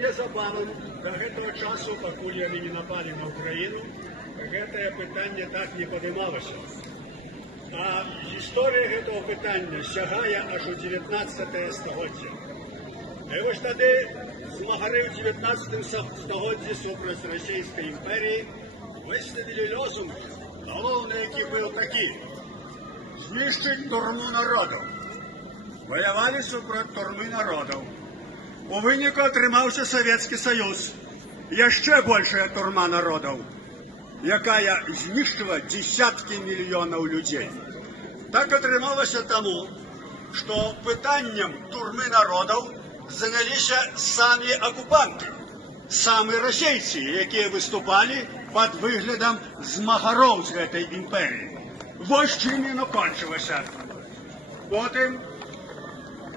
незабавым до гэтага часу, пакуль яны не напалі на Украіну, гэтае пытанне так не падымалася. А гісторыя гэтага пытання сягае аж у 19 стагоддзе. І вось тады змагары ў 19 стагоддзі супраць расійскай імперіі выставілі лозунг, галоўны які быў такі: знішчыць турму народаў. Ваявалі супраць турмы народаў. У выніку атрымаўся Савецкі Саюз, яшчэ большая турма народаў, якая знішчыла дзесяткі мільёнаў людзей. Так атрымалася таму, што пытаннем турмы народаў заняліся самі акупанты, самі расейцы, якія выступалі пад выглядам змагароў з гэтай імперіі. Вось чым яно кончылася. Потым,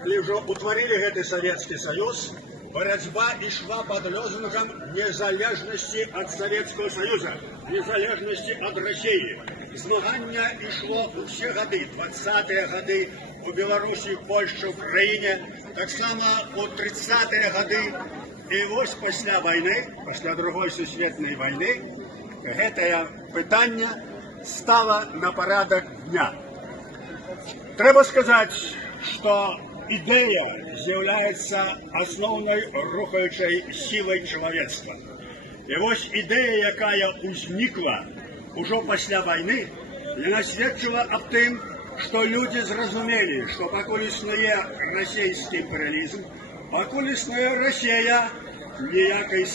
калі ўжо утварылі гэты Савецкі Саюз, барацьба ішла пад лозунгам незалежнасці ад Савецкага Саюза, незалежнасці ад Расіі. Змагання ішло ўсе гады, 20-е гады у Беларусі, Польшчы, Украіне, таксама у 30-е гады. І вось пасля вайны, пасля Другой сусветнай вайны, гэтае пытанне стала на парадак дня. Трэба сказаць, што ідэя з'яўляецца асноўнай рухаючай сілай чалавецтва. І вось ідэя, якая ўзнікла ўжо пасля вайны, яна сведчыла аб тым, што людзі зразумелі, што пакуль існуе расійскі імперыялізм, пакуль існуе Расія, ніякай